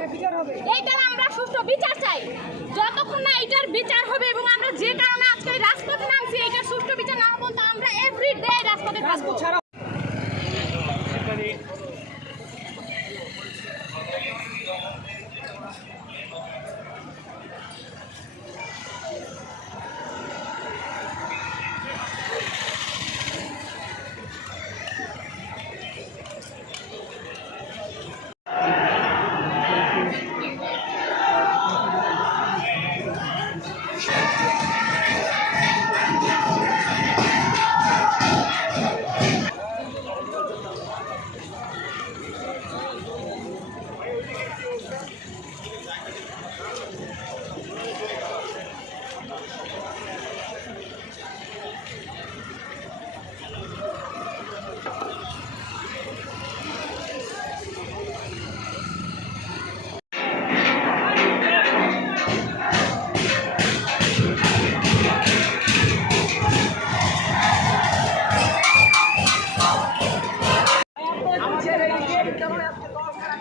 দাও। এইটার আমরা সুষ্ঠু বিচার চাই। যতক্ষণ না এইটার বিচার হবে এবং আমরা যে কারণে আজকে রাজপথে নামছি, এইটার সুষ্ঠু বিচার না হব আমরা এভরি ডে রাজপথে থাকব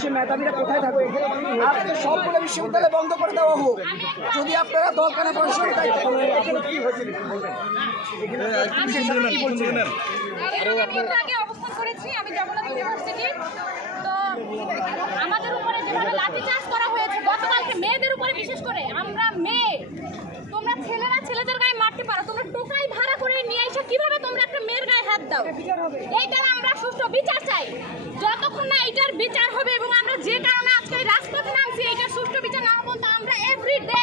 সে মেধাবীরা কোথায় থাকবে? আজকে সবগুলো বিশ্ববিদ্যালয় বন্ধ করে দেওয়া হোক। যদি আপনারা দরকারে পরিশ্রম দায়িত্ব অবস্থান করেছি আমি জগন্নাথ ইউনিভার্সিটি। তো আমাদের উপরে যেভাবে লাঠিচার্জ করা হয়েছে গতকালকে মেয়েদের উপরে বিশেষ করে আমরা মেয়ে। তোমরা ছেলেরা ছেলেদের গায়ে মারতে পারো তোমরা টোকাই ভাড়া করে নিয়ে এসে কীভাবে তোমরা একটা মেয়ের গায়ে হাত দাও? এইটার আমরা সুষ্ঠু বিচার চাই যতক্ষণ না এইটার বিচার হবে এবং আমরা যে কারণে আজকে এই রাজপথে নামছি এইটার সুষ্ঠু বিচার না পর্যন্ত আমরা এভরি ডে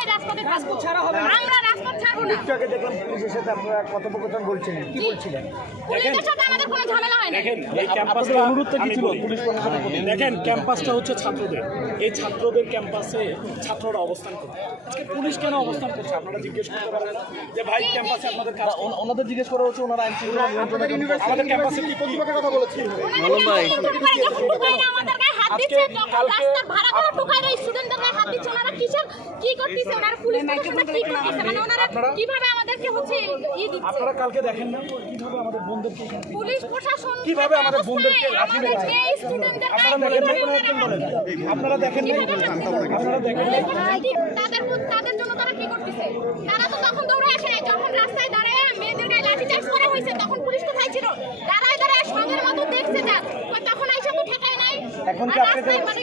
রাজপথে থাকব আমরা রাজপথ ছাড়বো না। আগে দেখলাম পুলিশের সাথে আপনারা কথোপকথন বলছিলেন। কি বলছিলেন? পুলিশের সাথে আমাদের কোনো ঝামেলা হয় না দেখেন এই ক্যাম্পাসটা অনুরোধটা কি ছিল পুলিশ প্রশাসনের প্রতি? দেখেন ক্যাম্পাসটা হচ্ছে ছাত্রদের। এই ছাত্রদের ক্যাম্পাসে ছাত্ররা অবস্থান করে। আজকে পুলিশ কেন অবস্থান করছে? আপনারা জিজ্ঞেস করতে পারেন যে ভাই ক্যাম্পাসে আপনাদের কাজ ওনাদের জিজ্ঞেস করা হচ্ছে ওনারা আইন কি কীভাবে আমাদেরকে হচ্ছে ই দিচ্ছে? আপনারা কালকে দেখেন না? কীভাবে আমাদের বোনদেরকে পুলিশ প্রশাসন কীভাবে আমাদের বোনদেরকে লাঠি আমাদের স্টুডেন্টদের আপনারা দেখেন নাই? আপনারা দেখেন নাই? আপনারা দেখেন নাই? তাদের তাদের জন্য তারা কি করতেছে তারা তো তখন দৌড়ে আসে নাই। যখন রাস্তায় দাঁড়ায় মেয়েদের গায়ে লাঠিচার্জ করা হয়েছে তখন পুলিশ কোথায় ছিল দাঁড়ায় দাঁড়ায় সঙ্গের মতো দেখছে যাক কই তখন আইসা তো ঠেকায় নাই এখন কি আর আপনাদের- মানে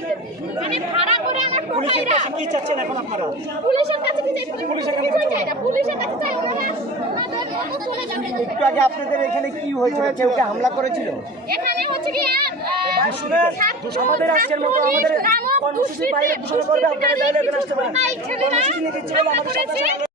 মানে ভাড়া করে আনা পুলিশের কাছে কি চাচ্ছেন এখন আপনারা? পুলিশের কাছে কি চাই? পুলিশের কাছে চাই না। পুলিশের কাছে চাই ওনারা একটু আগে আপনাদের এখানে কি হয়েছিল? কেউ কি হামলা করেছিল? এখানে হচ্ছে কি আমাদের আজকের মতো আমাদের কর্মসূচি বাইরে ঘোষণা করবে আপনারা চাইলে এখানে আসতে পারেন। কর্মসূচি নিয়ে কি আমাদের সাথে